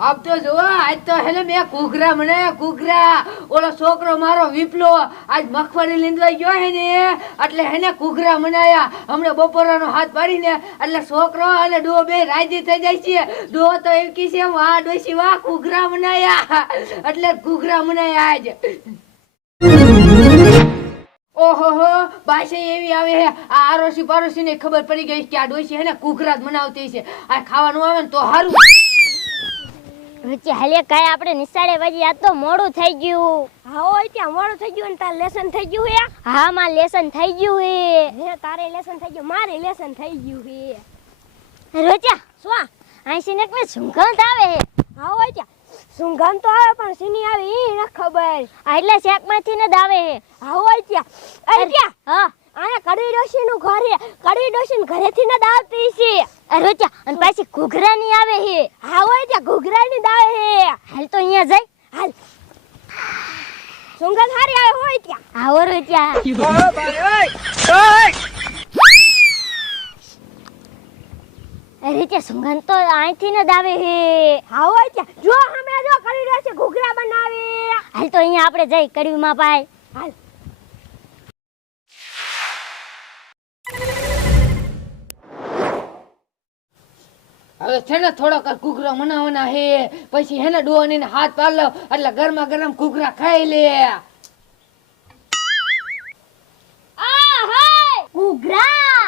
આપ તો જો આજ તો હેને મેં ઘૂઘરા મને, ઘૂઘરા. ઓલો છોકરો મારો વિપલો, આજ મગફળી લીંદવા ગયો હે ને. એટલે હેને ઘૂઘરા મનાયા. હમણાં બપોરાનો હાથ પાડીને એટલે છોકરો અને ડો બે રાજી થઈ જાય છે. ડો તો એમ કી છે, વાહ ડોસી વાહ, ઘૂઘરા મનાયા. એટલે ઘૂઘરા મનાયા આજ. ઓહો બાસે એવી આવે હે. આ આરોસી પારોસી ને ખબર પડી ગઈ કે આ ડોશી હે ને જ બનાવતી છે. આ ખાવાનું આવે ને તો હારું. વચ્ચે હાલે કાય આપણે નિશાળે વાજી આ તો મોડું થઈ ગયું. હા હોય ત્યાં મોડું થઈ ગયું ને તાર લેસન થઈ ગયું હે? હા માં લેસન થઈ ગયું હે. તારે લેસન થઈ ગયું મારે લેસન થઈ ગયું હે. રુચિ રોચા શું આઈસી ને કે સુંગંધ આવે હે. હા હોય ત્યાં સુંગંધ તો આવે પણ સીની આવે એ ન ખબર. આ એટલે શેકમાંથી ને દાવે હે. હા હોય ત્યાં. અરે ત્યાં હા આયા કડવી ડોશી નું ઘર કડવી ડોશી ઘરેથી ના દાવતી છે રોચા, અને પાછી ઘૂઘરા ની આવે હે. હા હોય ત્યાં ઘૂઘરાની દાવે હે. હાલ તો અહીંયા જાય હાલ. સુંગલ હારી આવે હોય ત્યાં. આવો રોચા. અરે ત્યાં સુગંધ તો અહીંથી ને દાવે હે. હા હોય ત્યાં. જો અમે જો, કડવી ડોશી ઘૂઘરા બનાવે. હાલ તો અહીંયા આપણે જઈ કડવીમાં પાય. હાલ. હવે છે ને થોડોક ઘૂઘરા મનાવવાના હે. પછી હેને હાથ પાડ લો એટલે ગરમા ગરમ ઘૂઘરા ખાઈ લે. ઘૂઘરા!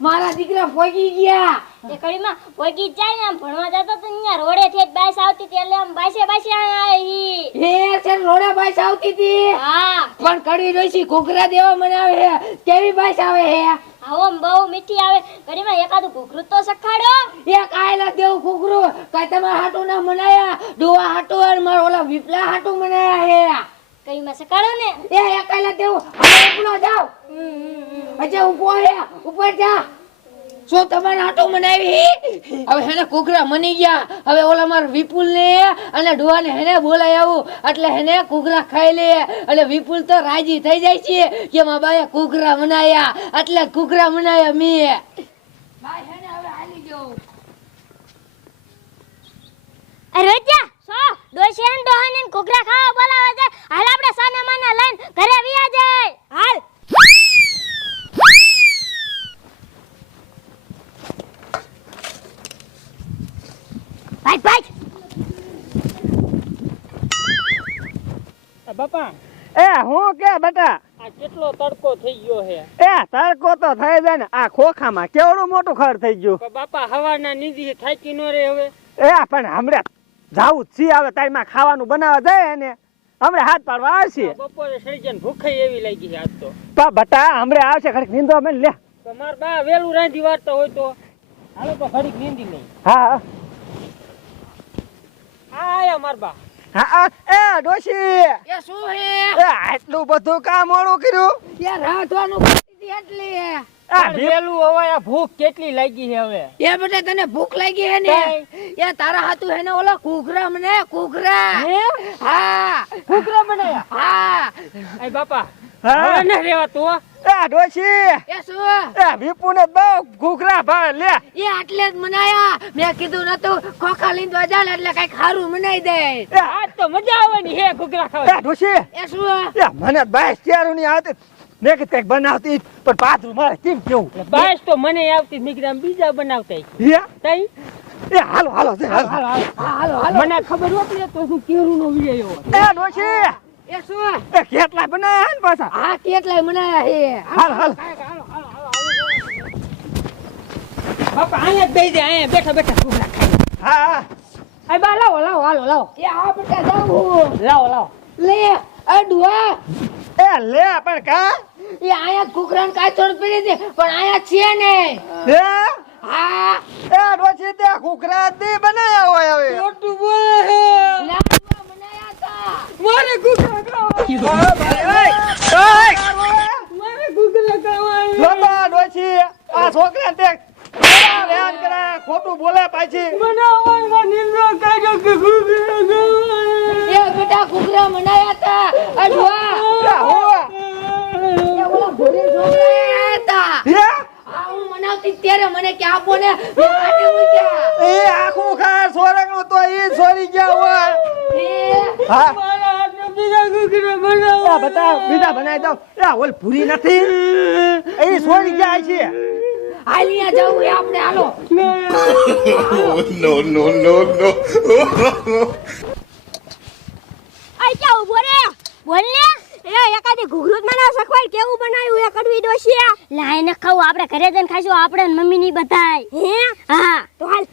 મારા દીકરા ફોગી ગયા. એ કડીમાં પોગી જાય ને આમ ભણવા જતો તો અહીંયા રોડે થી જ બાઈસ આવતી હતી એટલે આમ બાઈસે બાઈસે આવી એ છે રોડે બાઈસ આવતી હતી. હા. પણ કડી જોઈશી ઘૂઘરા દેવા મને આવે કેવી બાઈસ આવે હે? આવો બહુ મીઠી આવે. કડીમાં એકાદું ઘૂઘરું તો સખાડો. એ કાયલા દેવ ઘૂઘરું. કઈ તમારા હાટું ના મનાયા? ડોવા હાટું અને મારા ઓલા વિપલા હાટું મનાયા હે? સખાડો ને. એ એ કાયલા દેવ. હવે જાવ. અચ્છા ઊભો હે. ઉપર જા. શું તમારે આટો મનાવી, હવે હેને કુકરા મની ગયા. હવે ઓલા માર વિપુલ ને અને ડોહાને હેને બોલાય આવું. એટલે હેને કુકરા ખાઈ લે. એટલે વિપુલ તો રાજી થઈ જાય છે કે મા બાએ કુકરા મનાયા. એટલે કુકરા મનાયા મેં. ભાઈ હેને હવે હાલી ગયો. અરે જા સો ડોશી અને ડોહાને ને ખાવા બોલાવે છે? હાલ આપણે સાને માને લઈને ઘરે વિયા જાય હાલ ભાઈ ભાઈ બાપા એ હું કે બેટા આ કેટલો તડકો થઈ ગયો છે? એ તડકો તો થઈ જાય ને. આ ખોખામાં કેવડું મોટું ખડ થઈ ગયું? બાપા હવાના નીંદી થાકી નો રે હવે. એ પણ હમણાં જાવું છી આવે તારીમાં ખાવાનું બનાવવા જાય ને હમણાં હાથ પાડવા આવશે બપોરે સર્જન ભૂખાઈ એવી લાગી છે આજ તો. પા બટા હમણાં આવશે ઘડીક નીંદવા અમે લે. તો માર બા વેલું રાંધી વારતા હોય તો. હાલો તો ઘડીક નીંદી લઈ. હા. આ આયા માર બા. હા હા એ ડોશી. એ શું હે? એ આટલું બધું કામ મોડું કર્યું? એ રાંધવાનું કરતી હતી આ રેલું હવે આ ભૂખ કેટલી લાગી છે હવે? એ બેટા તને ભૂખ લાગી હે ને? એ તારા હાથું હે ને ઓલા કુકરા મને કુકરા હા? કુકરા મને? હા. એ બાપા હા. ન રેવા તો એ ડોશી એ શું? એ વિપુને બહુ ઘૂઘરા ભાવે લે. એ આટલે જ મનાયા. મેં કીધું નતું ખોખા લીંદવા જાલ એટલે કઈ ખારું મનાઈ દે. આજ તો મજા આવવાની હે કુકરા એ ડોશી એ શું એ મને બાઈસ ચેરું ની આવતી. મેં કીધું કંઈક બનાવતી પણ પાથરું મારે કેમ કેવું? બાઈસ તો મને આવતી નીકળ્યા બીજા બનાવતા હે? તઈ? એ હાલો હાલો હાલો હાલો. હાલો હા, મને ખબર હોત તો શું કેરું નો વિજયો એ ડોશી એ શું? એ કેટલા બનાયા ને પાછા? આ કેટલાય મનાયા હે. હાલ હાલ. બાપા અહીંયા જ બેસી જાય બેઠા બેઠા. કુકરા ખાઈ હા હા. બા લાવો લાવો હાલો લાવો. એ આ બેટા જાવું. લાવો લાવો. લે આ એ લે પણ કા? એ આયા કુકરા ને કાચોડ પડી દે પણ આયા છે ને. હે? હા. એ ડોશી તે જ નહીં બનાયા હોય હવે. ખોટું બોલે હે. મારે તે કેવા ખોટું બોલે પાછી. બનાવવામાં નિંદો કાઢો કે કુકરા ખાવા એ બેટા કુકરા મનાયા તા. આ ડુઆ એ ઓલા ભોરે છોકરા તા. હે? આ હું મનાવતી ત્યારે મને કે આપો ને એ આખું ખાર સોરંગ સોરી ગયા હોય. એ હા. આ બતા બીજા બનાવી એ ઓલ ભૂરી નથી. એ સોરી ગયા છે? હાલિયા જવું એ આપણે હાલો. આઈ ઊભો રે? બોલ ને. એ એકાદી ઘૂઘરું બનાવ શીખવાડ કેવું બનાવ્યું? એ કડવી ડોશિયા લાઈ ન ખાવું આપણે ઘરે જઈને ખાઈશું આપણે મમ્મી ની બધાય. હે? હા. તો હાલ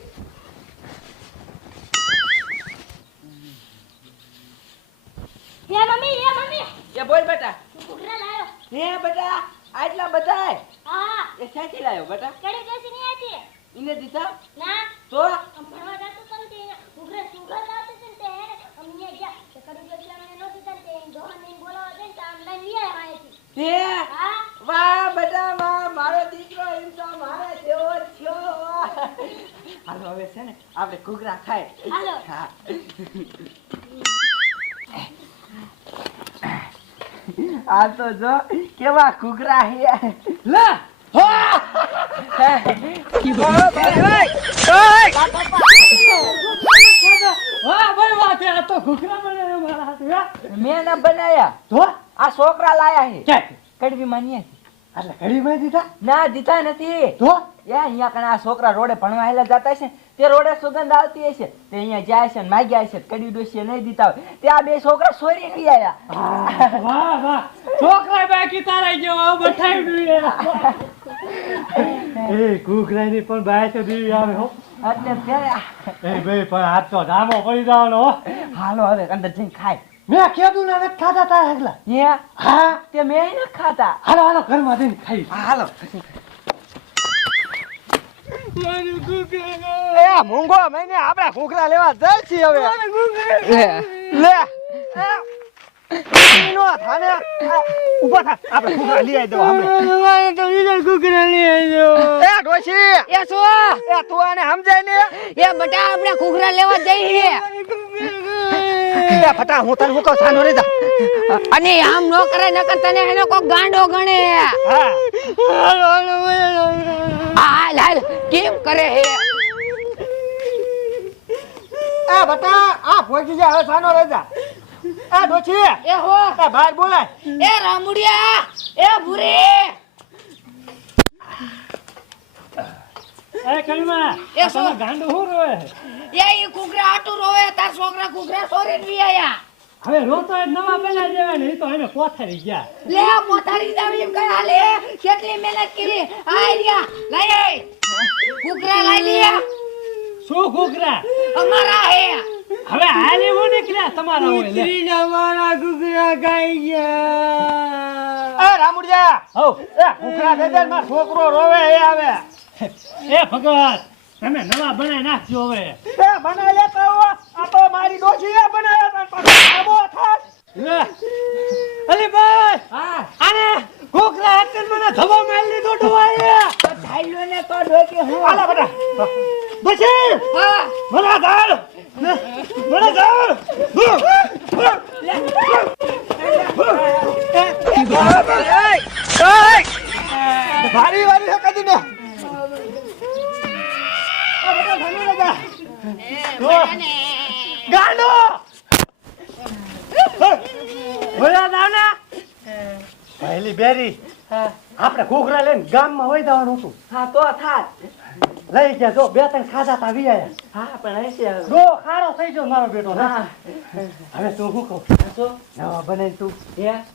એ મમ્મી એ મમ્મી એ બોલ બેટા ઘૂઘરા લાયો હે બેટા આટલા બધા હા એ ક્યાંથી લાયો બેટા કડી બેસી નહીં હતી એને દીધા ના તો આમ ભણવા જાતું હતું ને તે એને ઘૂઘરા સુગર લાવતી હતી ને તે એને અમને ગયા તે કડી બેસી અમને નો દીધા ને તે એને દોહન ને બોલાવા દે ને તે આમ લઈને લઈ આવ્યા અહીંથી તે હા વાહ બેટા વાહ મારો દીકરો એમ તો મારે જેવો જ થયો હાલો હવે છે ને આપણે ઘૂઘરા ખાય. હા આ તો જો કેવા ઘૂઘરા હે લે? મેં ના બનાયા આ છોકરા લાયા હે કડવી કડવી માની એટલે ઘડીમાં દીધા. ના દીધા નથી. તો? એ અહીંયા કણે આ છોકરા રોડે ભણવા હેલા જતા છે તે રોડે સુગંધ આવતી હશે. તે અહીંયા જાય છે ને માગ્યા હશે કડી ડોસીએ નહીં દીધા હોય. તે આ બે છોકરા સોરી લઈ આયા. વાહ વાહ છોકરા બાકી તારા જેવો બઠાઈ ગયું એ ઘૂઘરાની પણ બાય તો દીવી આવે હો. એટલે એ ભાઈ પણ હાથ તો ધામો પડી જવાનો હાલો હવે અંદર જઈને ખાય. મેં કીધું ને નથી ખાતા તારા એકલા હા? તે મેં ન ખાતા હાલો હાલો ઘરમાં જઈને ખાઈ. હાલો. એ મૂંગો મહિને આપણે ખોખરા લેવા જાય છીએ હવે. લે એ નો થાને. થા. આપણે લઈ આવી દો આપણે તો બીજા ઘૂઘરા લઈ આવ્યો એ ડોશી. એ શું? એ તું આને સમજાય ને? એ બટા આપણે ઘૂઘરા લેવા જઈએ એ ફટા હું તને મૂકવ સાનો રે જા. અને આમ નો કરે નકર તને એનો કો ગાંડો ગણે. હા. હાલ હાલ કેમ કરે હે? એ બટા આ પહોંચી જા હવે સાનો રે જા. એ ડોશી એ હો. એ બહાર બોલાય. એ રામુડિયા એ ભૂરી. એ કલમા એ આ ગાંડો શું રોવે? એ ઈ આટું રોવે તાર છોકરા ઘૂઘરા સોરીને વી આયા. હવે રોતો એ નવા બનાવી દેવા ને એ તો ગયા. લે મોથારી જાવ એમ કઈ હાલે? કેટલી મહેનત કરી? આ રહ્યા લઈ આય. ઘૂઘરા લઈ લે. શું ઘૂઘરા? અમારા હે. હવે હાલ એવું નીકળ્યા? તમારા હોય લે. ખાઈ ગયા. એ રામુડિયા! હવ. એ ઘૂઘરા દે દે મારો છોકરો રોવે એ આવે. એ ભગવાન. તમે નવા બનાવી નાખજો હવે એ બનાવી લેતા હો આ તો મારી ડોશી એ બનાવ્યા તા પાછો આબો થાસ અલીભાઈ હા આને કોકરા હાથે મને ધબો મારી લીધો ડોવાય ધાઈલો ને તો ડોકી હું આલા બેટા બચી હા મને ધાર મને ધાર ભારી વારી હે કદી ને આ બેટા ધનુ લગા ગાંડો! ભલા દાના પહેલી બેરી. આપણે ઘૂઘરા લઈને ગામમાં વહી જવાનું હતું. હા તો થાત. લઈ ગયા જો બે ત્રણ ખાધા તા વિયા હા પણ. જો ખારો થઈ ગયો મારો બેટો હવે તું શું કહું? નવા બનાવી તું.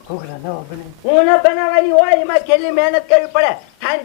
ઘૂઘરા નવા બનાવી હું ન બનાવવાની હોય એમાં કેટલી મહેનત કરવી પડે? થાય ને